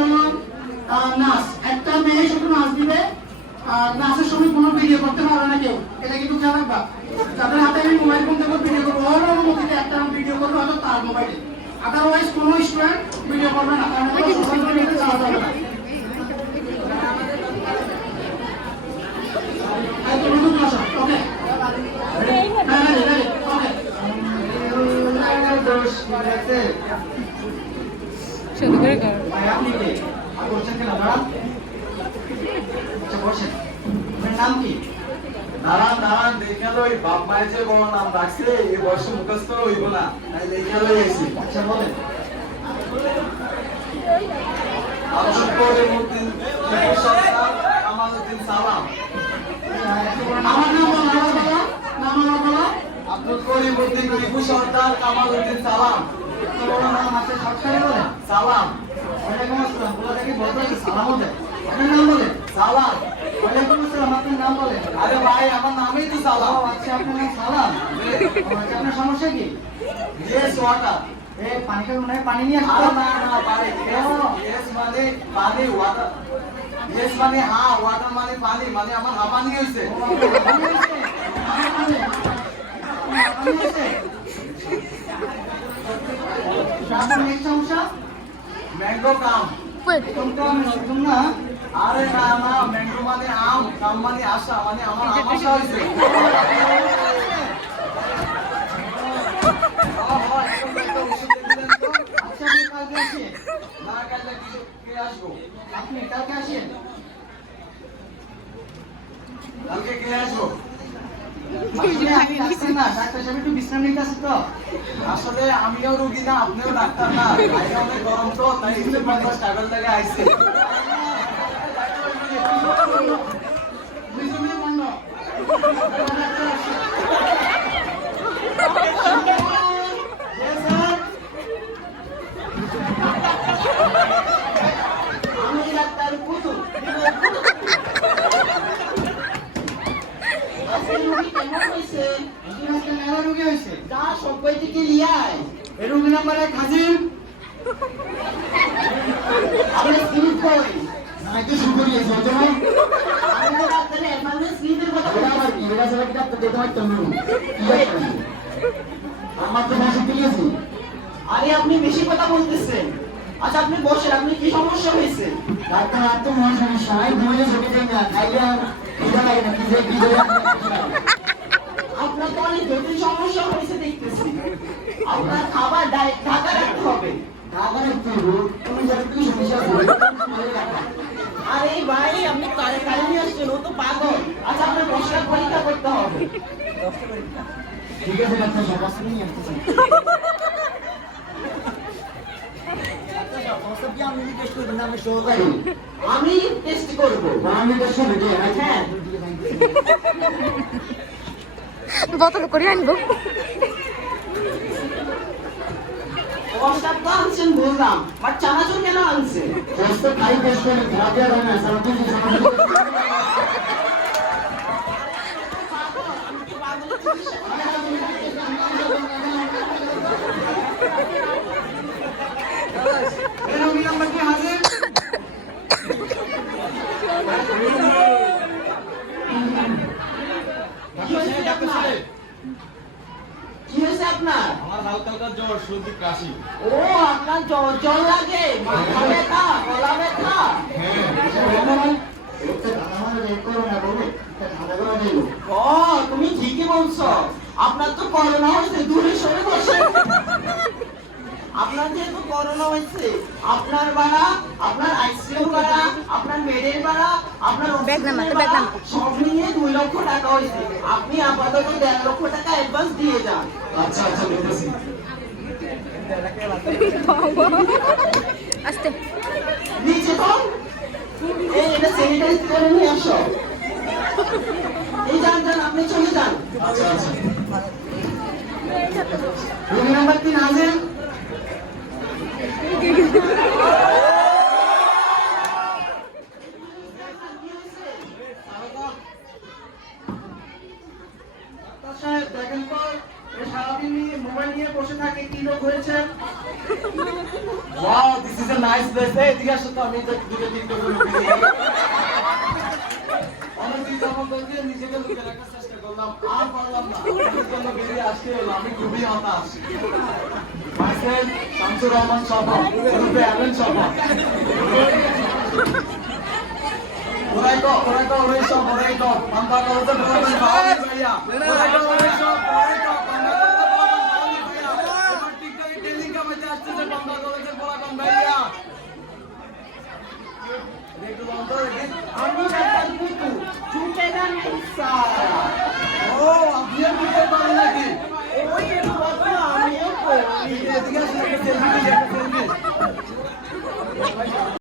হলো নাচ, একটা মেয়ে শুধু নাচ দিবে, নাচের সময় কোনো ভিডিও করতে পারবে না কেউ, এটা কিন্তু খেয়াল রাখবা। যাদের হাতে আমি মোবাইল ফোন থেকে ভিডিও করবো, ওর অনুমতিতে একটা ভিডিও করবো হয়তো তার মোবাইলে, আদারওয়াইজ কোনো স্টুডেন্ট ভিডিও করবে না, কারণ চাওয়া যাবে না। নাম কি? দাঁড়ান দাঁড়ান, দেখে লই বাপ মায়ের যে বড় নাম রাখছে এই বয়সে মুখস্থ হইব না, তাই দেখে লই আইছি। আচ্ছা বলেন। আব্দুল করিমউদ্দিন কামালউদ্দিন সালাম। আমার নাম বলো, নাম বলো। আব্দুল করিমউদ্দিন টিপু সর্দার কামালউদ্দিন সালাম। নাম আছে সবসময় বলেন সালাম। ওয়ালাইকুম আসসালাম। বলা দেখি বলতে সালামও দেয়। আপনার নাম বলেন সালাম। ওয়ালাইকুম আসসালাম। আপনার নাম বলেন। আরে ভাই আমার নামই তো সালাম। আচ্ছা আপনার নাম সালাম। আপনার সমস্যা কি? Yes water. পানি খাবেন না? পানি নিয়ে আসতে। না না পানি। ইয়েস মানে পানি, ওয়াটার। ইয়েস মানে হ্যাঁ, ওয়াটার মানে পানি, মানে আমার হাঁপানি হয়েছে। সমস্যা ম্যাঙ্গো কাম। না আরে না না, ম্যাঙ্গো মানে আম, কাম মানে আশা, মানে আমার আশা হয়েছে। না কালকে কে আসবো? আপনি কালকে আসেন। কালকে কে আসবো? ডাক্তার সাহেব একটু বিশ্রাম নিতে আসে তো। আসলে আমিও রুগী না, আপনিও ডাক্তার না, বাইরে অনেক গরম তো, তাই ট্রাভেল থেকে আইসি। আমি ডাক্তার পুতুল। রোগী হয়েছে যা সবাই থেকে নিয়ে আয়। এই রোগী নাম্বার 1 হাজির। আপনি স্লিপ কই? নাকি শুরু করিয়েছে অথবা আমি ডাক্তার এমএলএ স্লিপের কথা বলি। আমার কি এটা সবাই ডাক্তার দেখতে পারতাম না। আমার তো ভাষা পেয়েছি। আরে আপনি বেশি কথা বলতেছেন। আচ্ছা আপনি বসেন, আপনি কি সমস্যা হয়েছে? ডাক্তার আর তো মনে সমস্যা নাই, ঘুমিয়ে চোখে যাই না, খাইলে খিদা লাগে না, কি যে আপনার তো অনেক জটিল সমস্যা হয়েছে দেখতেছি। আপনার খাবার ঢাকা রাখতে হবে। ঢাকা রাখতে হবে? তুমি যার কি সমস্যা আছে? আরে ভাই আপনি কারে নিয়ে আসছেন, ও তো পাগল। আচ্ছা আপনার মশলা পরীক্ষা করতে হবে। ঠিক আছে ডাক্তার সাহেব, আসলে নিয়ে আসতেছি। আমি টেস্ট করবো। আমি টেস্ট করবো। হ্যাঁ বোতল করে আনবো। প্রস্তাব তো আনছেন বুঝলাম, বাট চানাচুর কেন আনছে? প্রস্তাব খাই টেস্ট করে খাওয়া দেওয়া হয় না, চানাচুর কি কি হয়েছে আপনার? আমার হালকা হালকা জ্বর, সর্দি, কাশি। ও আপনার জ্বর লাগে, মাথা ব্যথা, গলা ব্যথা। ও তুমি ঠিকই বলছো, আপনার তো করোনা হয়েছে, দূরে সরে বসে। আপনার যেহেতু করোনা হয়েছে, আপনার ভাড়া, আপনার আইসিইউ ভাড়া, আপনার বেডের ভাড়া, আপনার সব নিয়ে 2 লক্ষ টাকা হয়েছে। আপনি আপাতত 1.5 লক্ষ টাকা অ্যাডভান্স দিয়ে যান। আচ্ছা আচ্ছা বলতেছি। আস্তে নিচে তো এটা স্যানিটাইজ করে নিয়ে আসো। এই যান যান, আপনি চলে যান। আচ্ছা আচ্ছা। রুম নাম্বার 3 হাজির। সাহেব দেখেন তো, সারাদিন মোবাইল নিয়ে বসে থাকে, কি লোক হয়েছে? Wow, this is a nice place. Hey, এদিকে আসো তো, আমি দুটো তিনটে করে লুকিয়ে দিই। অনেকদিন যখন বলছি নিজেকে লুকিয়ে রাখার চেষ্টা করলাম, আর পারলাম না। আমার জন্য বেরিয়ে আসতে হলো, আমি খুবই হতাশ। Myself, শামসুর রহমান শফা, ওরফে অ্যালেন শফা। ওরাই তো, ওরাই সব, ওরাই তো। পান্তা কলেজে পড়াবেন, ভাইয়া। ওরাই তো,